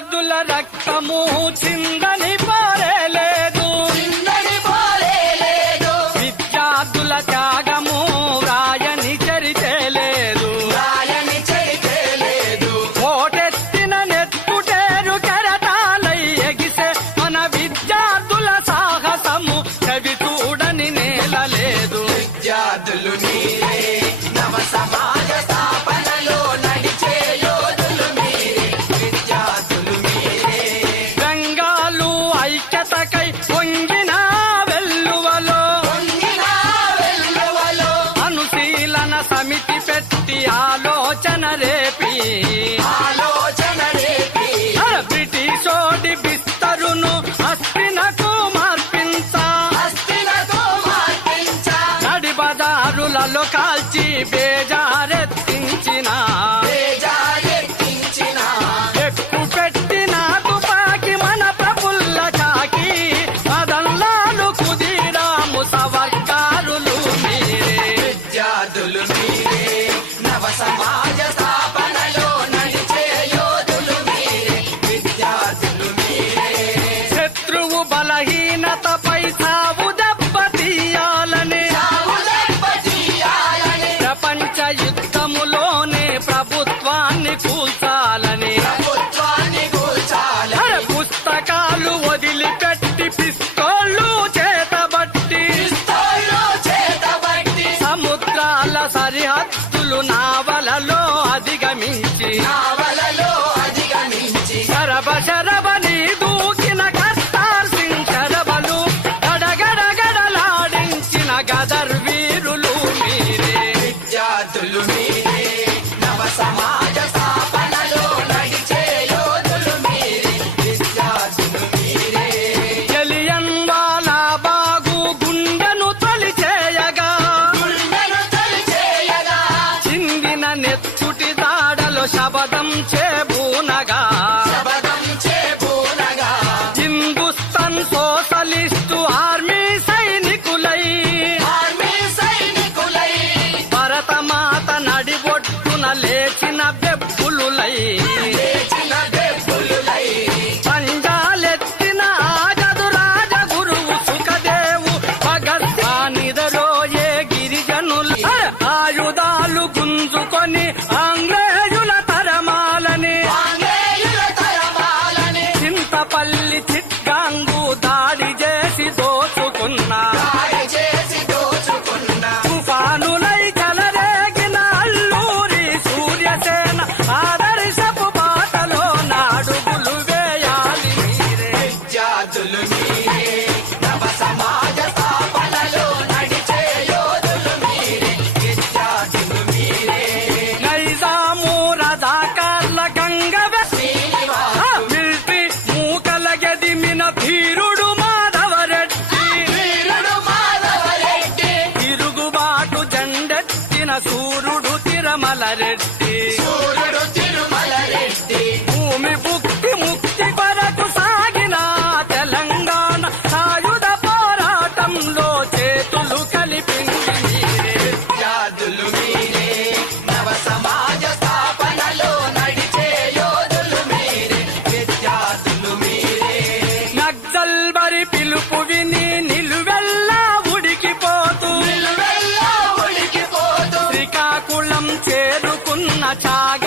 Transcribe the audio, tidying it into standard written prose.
విద్యార్థుల రక్తము చిందని పారేలేదు, విద్యార్థుల త్యాగము రాయని చరితేలేదు, ఓటెత్తిన నెత్తుటేరు కెరటాలై ఎగిసే మన విద్యార్థుల సాహసము కవి చూడని నేలలేదు. విద్యార్థులు మీరే నవ సమాజ స్థాపనలో నడిచే యోధులు మీరే, విద్యార్థులు మీరే. బెంగాలు ఐక్యతకై పొంగిన వెల్లువలో అనుశీలన సమితి పెట్టి ఆలోచన రేపి బ్రిటిషోడి బిస్తరును అస్థినకు మార్పించ, నడి బజారులలో కాల్చి బేజారెత్తించిన, ఎక్కు పెట్టిన తుపాకి మన ప్రఫుల్ల చాకి, మదన్లాలు కుదిరాము సవర్కారులు మీరే. విద్యార్థులు మీరే నవ సమాజ స్థాపనలో నడిచే యోధులు మీరే, విద్యార్థులు మీరే. శత్రువు బలహీనతపై సావు దెబ్బతీయాలని, ప్రపంచ యుద్ధములోనే ప్రభుత్వాన్ని కూల్చాలని, పుస్తకాలు వదిలిపెట్టి పిస్తోళ్ళు చేతబట్టి, సముద్రాల సరిహద్దులు నావలలో అధిగమించి, శరబని దూకిన కర్తార్ సింగ్ శరబలు గడగడగడలాడించిన గదర్ వీరులు మీరే. విద్యార్థులు మీరే నవ సమాజ స్థాపనలో నడిచే యోధులు మీరే, విద్యార్థులు మీరే. జలియన్ వాలా బాగు గుండెను తొలిచేయగా, చిందిన నెత్తుటి దాడలో శబదం చేబూనగా, హిందుస్థాన్ సోషలిస్టు ఆర్మీ సైనికులై భరతమాత నడిబొట్టున లేచిన బెబ్బులులై, పంజాలెత్తిన ఆగదు రాజగురువు సుఖదేవు భగత్వానిదరోయే గిరిజనులు, ఆయుధాలు గుంజుకొని ఆంగ్లేయుల తరమాలని, చింతపల్లి చిట్గాంగు దాడి చేసి దోచుకున్న, తుఫానులై చెలరేగిన అల్లూరి సూర్యసేన ఆదర్శపు బాటలో నాడుగులు వేయాలి మీరే. విద్యార్థులు మీరే నవ సమాజ స్థాపనలో నడిచే యోధులు మీరే, విద్యార్థులు మీరే. నైజాము రజాకార్ల గంగ మిల్ట్రీ మూకల గదిమిన ధీరుడు మాధవరెడ్డి, తిరుగుబాటు జెండెత్తిన సూర్యుడు తిరుమల రెడ్డి, భూమి భుక్తి ముక్తి కొరకు సాగిన తెలంగాణ సాయుధ పోరాటంలో చేతులు కలిపింది మీరే. విద్యార్థులు మీరే నవ సమాజ స్థాపనలో నడిచే యోధులు మీరే, విద్యార్థులు మీరే. నక్సల్బరి పిలుపు విని నిలువెల్లా ఉడికిపోతూ శ్రీకాకుళం చేరుకున్న చాగ